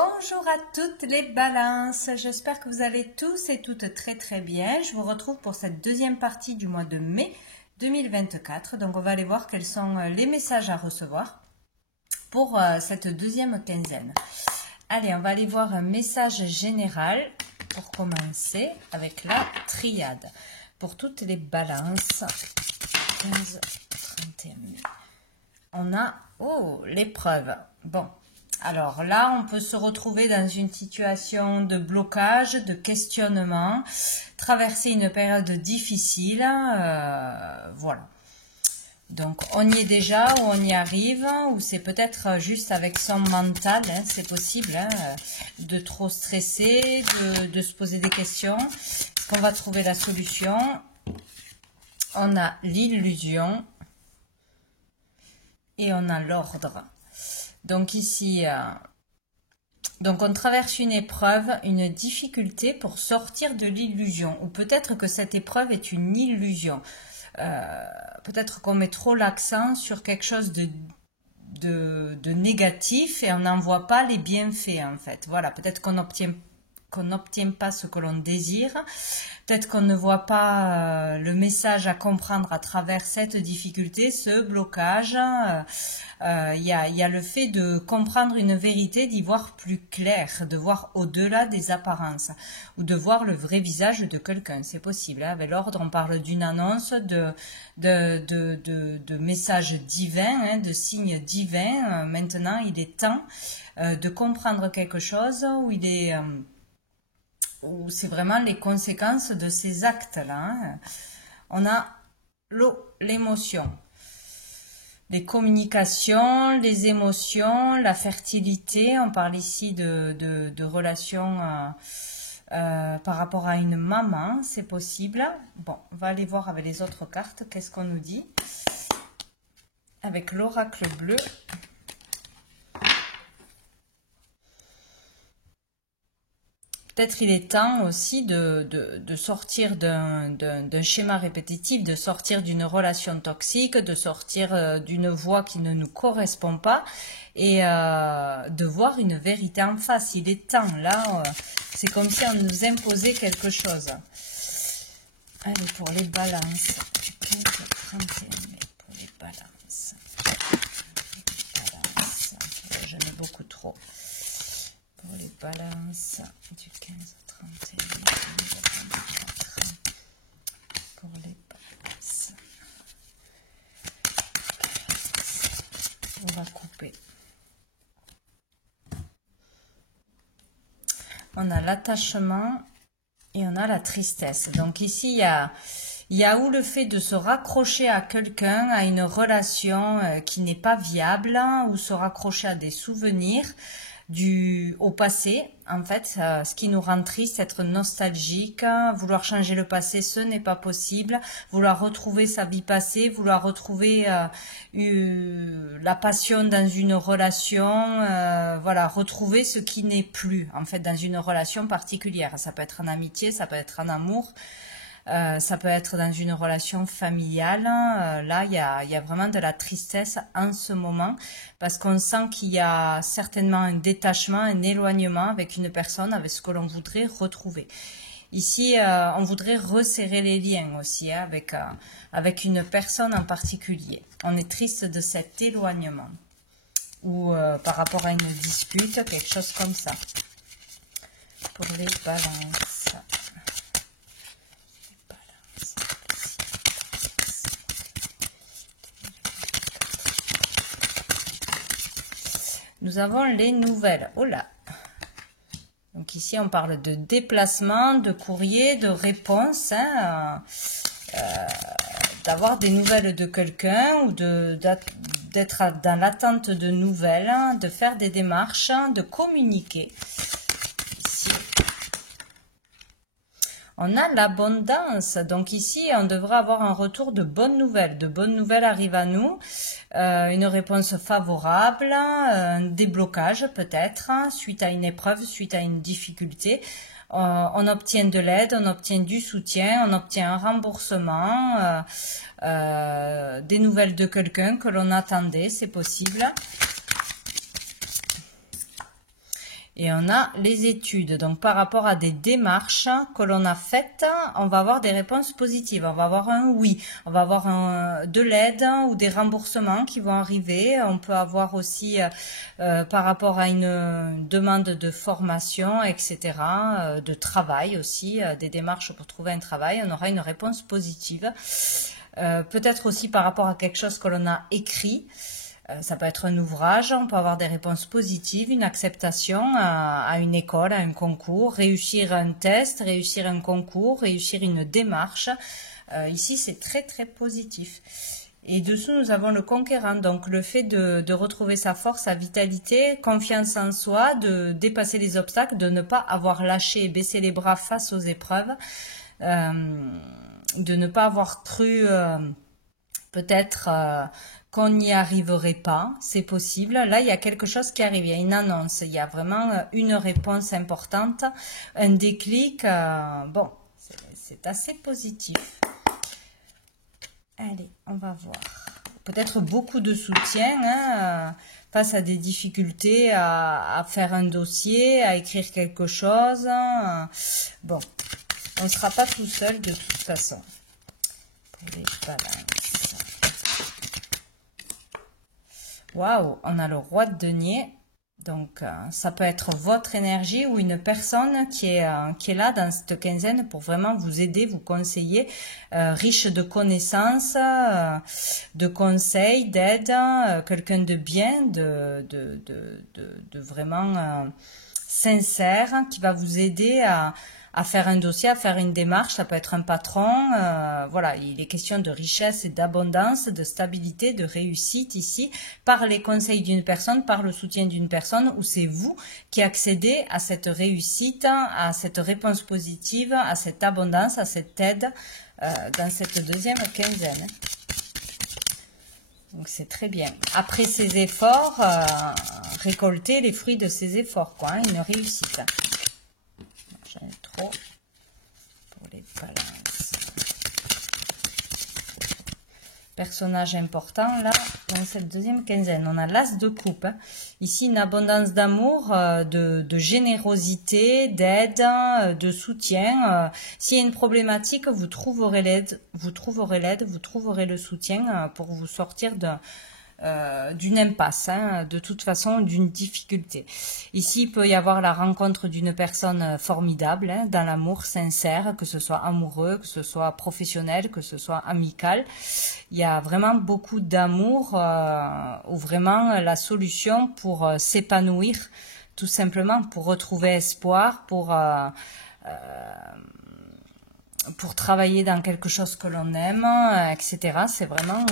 Bonjour à toutes les balances, j'espère que vous allez tous et toutes très bien. Je vous retrouve pour cette deuxième partie du mois de mai 2024. Donc on va aller voir quels sont les messages à recevoir pour cette deuxième quinzaine. Allez, on va aller voir un message général pour commencer avec la triade. Pour toutes les balances, 15, 31 mai. On a, l'épreuve. Bon. Alors là, on peut se retrouver dans une situation de blocage, de questionnement, traverser une période difficile, voilà. Donc, on y est déjà, ou on y arrive, ou c'est peut-être juste avec son mental, hein, c'est possible, hein, de trop stresser, de se poser des questions. Est-ce qu'on va trouver la solution? On a l'illusion et on a l'ordre. Donc ici, donc on traverse une épreuve, une difficulté pour sortir de l'illusion. Ou peut-être que cette épreuve est une illusion. Peut-être qu'on met trop l'accent sur quelque chose de négatif et on n'en voit pas les bienfaits en fait. Voilà, peut-être qu'on n'obtient pas ce que l'on désire. Peut-être qu'on ne voit pas le message à comprendre à travers cette difficulté, ce blocage. Il y a le fait de comprendre une vérité, d'y voir plus clair, de voir au-delà des apparences ou de voir le vrai visage de quelqu'un. C'est possible. Hein. Avec l'ordre, on parle d'une annonce, de messages divins, hein, de signes divins. Maintenant, il est temps de comprendre quelque chose où il est... où c'est vraiment les conséquences de ces actes-là. Hein. On a l'émotion, les communications, les émotions, la fertilité. On parle ici de relations par rapport à une maman, c'est possible. Bon, on va aller voir avec les autres cartes, qu'est-ce qu'on nous dit. Avec l'oracle bleu. Peut-être il est temps aussi de sortir d'un schéma répétitif, de sortir d'une relation toxique, de sortir d'une voie qui ne nous correspond pas et de voir une vérité en face. Il est temps, là, c'est comme si on nous imposait quelque chose. Allez, pour les balances, 15, 31 mai, pour les balances. J'en ai beaucoup trop. Pour les balances du 15 au 31 mai 2024. Pour les balances. On va couper. On a l'attachement et on a la tristesse. Donc ici, il y a où le fait de se raccrocher à quelqu'un, à une relation qui n'est pas viable, ou se raccrocher à des souvenirs, au passé, en fait, ce qui nous rend triste, être nostalgique, vouloir changer le passé, ce n'est pas possible, vouloir retrouver sa vie passée, vouloir retrouver la passion dans une relation, voilà, retrouver ce qui n'est plus, en fait, dans une relation particulière. Ça peut être en amitié, ça peut être en amour, ça peut être dans une relation familiale. Là, il y a vraiment de la tristesse en ce moment parce qu'on sent qu'il y a certainement un détachement, un éloignement avec une personne, avec ce que l'on voudrait retrouver. Ici, on voudrait resserrer les liens aussi hein, avec une personne en particulier. On est triste de cet éloignement ou par rapport à une dispute, quelque chose comme ça. Pour les balances. Nous avons les nouvelles. Oh là! Donc ici, on parle de déplacement, de courrier, de réponse, hein, d'avoir des nouvelles de quelqu'un ou d'être dans l'attente de nouvelles, de faire des démarches, de communiquer. Ici. On a l'abondance, donc ici on devrait avoir un retour de bonnes nouvelles. De bonnes nouvelles arrivent à nous, une réponse favorable, un déblocage peut-être, suite à une épreuve, suite à une difficulté. On obtient de l'aide, on obtient du soutien, on obtient un remboursement, des nouvelles de quelqu'un que l'on attendait, c'est possible. Et on a les études. Donc, par rapport à des démarches que l'on a faites, on va avoir des réponses positives. On va avoir un oui. On va avoir de l'aide ou des remboursements qui vont arriver. On peut avoir aussi, par rapport à une demande de formation, etc., de travail aussi, des démarches pour trouver un travail, on aura une réponse positive. Peut-être aussi par rapport à quelque chose que l'on a écrit. Ça peut être un ouvrage, on peut avoir des réponses positives, une acceptation à une école, à un concours, réussir un test, réussir un concours, réussir une démarche. Ici, c'est très très positif. Et dessous, nous avons le conquérant, donc le fait de retrouver sa force, sa vitalité, confiance en soi, de dépasser les obstacles, de ne pas avoir lâché et baissé les bras face aux épreuves, de ne pas avoir cru peut-être qu'on n'y arriverait pas, c'est possible. Là, il y a quelque chose qui arrive, il y a une annonce, il y a vraiment une réponse importante, un déclic. Bon, c'est assez positif. Allez, on va voir. Peut-être beaucoup de soutien face à des difficultés à faire un dossier, à écrire quelque chose. Bon, on ne sera pas tout seul de toute façon. Pour les balances. Waouh, on a le roi de denier. Donc, ça peut être votre énergie ou une personne qui est là dans cette quinzaine pour vraiment vous aider, vous conseiller, riche de connaissances, de conseils, d'aide, quelqu'un de bien, de vraiment sincère, qui va vous aider à faire un dossier, à faire une démarche. Ça peut être un patron. Voilà, il est question de richesse et d'abondance, de stabilité, de réussite ici, par les conseils d'une personne, par le soutien d'une personne, où c'est vous qui accédez à cette réussite, à cette réponse positive, à cette abondance, à cette aide dans cette deuxième quinzaine. Donc c'est très bien. Après ces efforts, récolter les fruits de ces efforts, quoi, hein, une réussite. J'en ai trop pour les balances. Personnage important là dans cette deuxième quinzaine. On a l'as de coupe. Hein. Ici une abondance d'amour, de générosité, d'aide, de soutien. S'il y a une problématique, vous trouverez l'aide, vous trouverez le soutien pour vous sortir d'une impasse, hein, de toute façon d'une difficulté. Ici, il peut y avoir la rencontre d'une personne formidable, hein, dans l'amour sincère, que ce soit amoureux, que ce soit professionnel, que ce soit amical. Il y a vraiment beaucoup d'amour ou vraiment la solution pour s'épanouir, tout simplement, pour retrouver espoir, pour travailler dans quelque chose que l'on aime, etc. C'est vraiment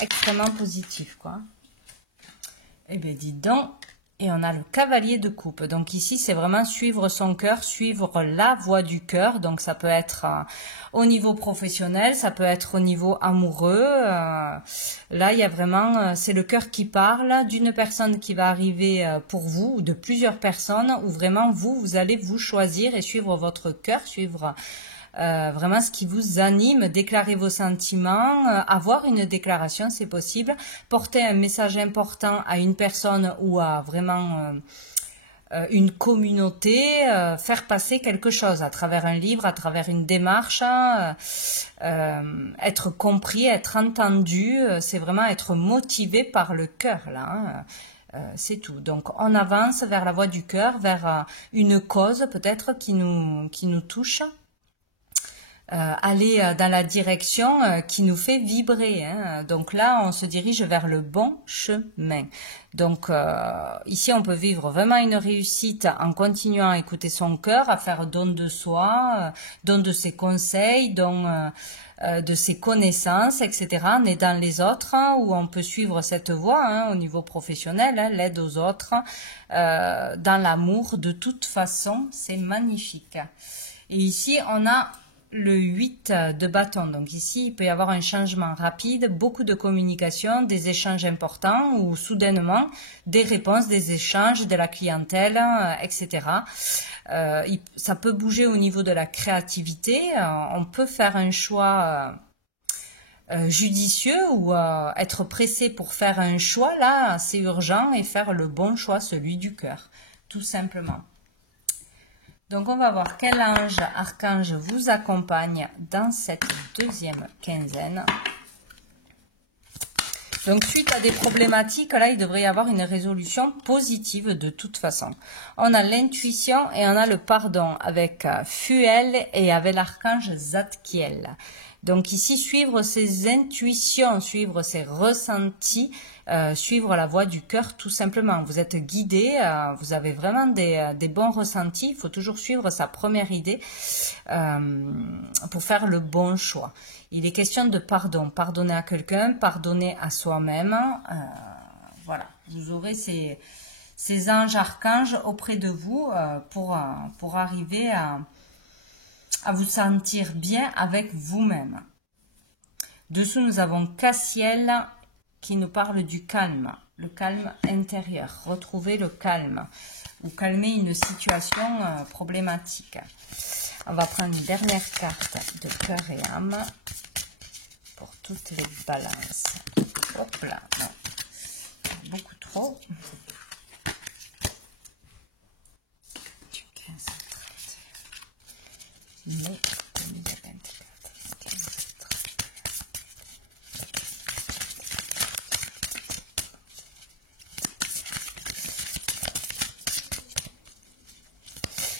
extrêmement positif, quoi. Eh bien, dis donc. Et on a le cavalier de coupe. Donc ici, c'est vraiment suivre son cœur, suivre la voie du cœur. Donc ça peut être au niveau professionnel, ça peut être au niveau amoureux. Là, il y a vraiment, c'est le cœur qui parle d'une personne qui va arriver pour vous, ou de plusieurs personnes, où vraiment vous allez vous choisir et suivre votre cœur, suivre vraiment ce qui vous anime, déclarer vos sentiments, avoir une déclaration, c'est possible, porter un message important à une personne ou à vraiment une communauté, faire passer quelque chose à travers un livre, à travers une démarche, être compris, être entendu, c'est vraiment être motivé par le cœur là. C'est tout. Donc on avance vers la voie du cœur, vers une cause peut-être qui nous touche. Aller dans la direction qui nous fait vibrer. Hein. Donc là, on se dirige vers le bon chemin. Donc ici, on peut vivre vraiment une réussite en continuant à écouter son cœur, à faire don de soi, don de ses conseils, don de ses connaissances, etc. On est dans les autres, hein, où on peut suivre cette voie hein, au niveau professionnel, hein, l'aide aux autres, dans l'amour. De toute façon, c'est magnifique. Et ici, on a le 8 de bâton. Donc ici, il peut y avoir un changement rapide, beaucoup de communication, des échanges importants ou soudainement des réponses, des échanges de la clientèle, etc. Ça peut bouger au niveau de la créativité. On peut faire un choix judicieux ou être pressé pour faire un choix. Là, c'est urgent et faire le bon choix, celui du cœur. tout simplement. Donc, on va voir quel ange, archange vous accompagne dans cette deuxième quinzaine. Donc, suite à des problématiques, là, il devrait y avoir une résolution positive de toute façon. On a l'intuition et on a le pardon avec Fuel et avec l'archange Zadkiel. Donc ici, suivre ses intuitions, suivre ses ressentis, suivre la voie du cœur tout simplement. Vous êtes guidé, vous avez vraiment des bons ressentis. Il faut toujours suivre sa première idée pour faire le bon choix. Il est question de pardon. Pardonner à quelqu'un, pardonner à soi-même. Voilà, vous aurez ces anges archanges auprès de vous pour arriver à vous sentir bien avec vous-même. Dessous, nous avons Cassiel qui nous parle du calme, le calme intérieur. Retrouver le calme ou calmer une situation problématique. On va prendre une dernière carte de cœur et âme pour toutes les balances. Hop là, non, beaucoup trop. Mais,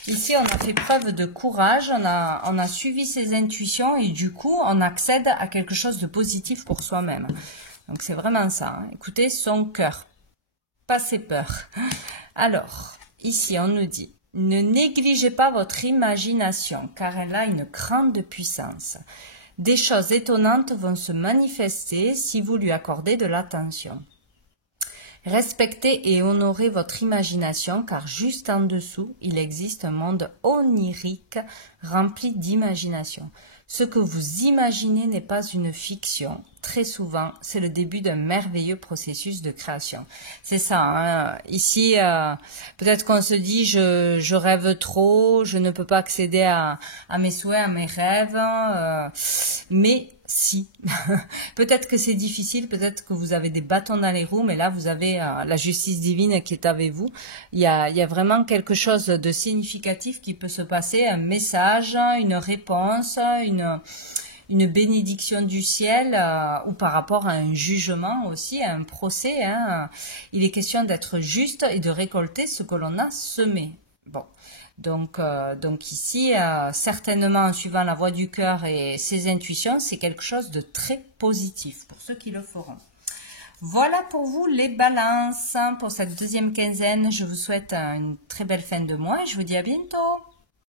ici, on a fait preuve de courage, on a suivi ses intuitions et du coup, on accède à quelque chose de positif pour soi-même. Donc, c'est vraiment ça. Hein. Écoutez son cœur, pas ses peurs. Alors, ici, on nous dit, ne négligez pas votre imagination, car elle a une grande puissance. Des choses étonnantes vont se manifester si vous lui accordez de l'attention. Respectez et honorez votre imagination, car juste en dessous, il existe un monde onirique rempli d'imagination. Ce que vous imaginez n'est pas une fiction. Très souvent, c'est le début d'un merveilleux processus de création. C'est ça. Hein. Ici, peut-être qu'on se dit, je rêve trop, je ne peux pas accéder à mes souhaits, à mes rêves. Mais si, peut-être que c'est difficile, peut-être que vous avez des bâtons dans les roues, mais là, vous avez la justice divine qui est avec vous. Il y a vraiment quelque chose de significatif qui peut se passer, un message, une réponse, une bénédiction du ciel ou par rapport à un jugement aussi, à un procès. Hein. Il est question d'être juste et de récolter ce que l'on a semé. Bon. Donc ici, certainement en suivant la voie du cœur et ses intuitions, c'est quelque chose de très positif pour ceux qui le feront. Voilà pour vous les balances pour cette deuxième quinzaine. Je vous souhaite une très belle fin de mois et je vous dis à bientôt.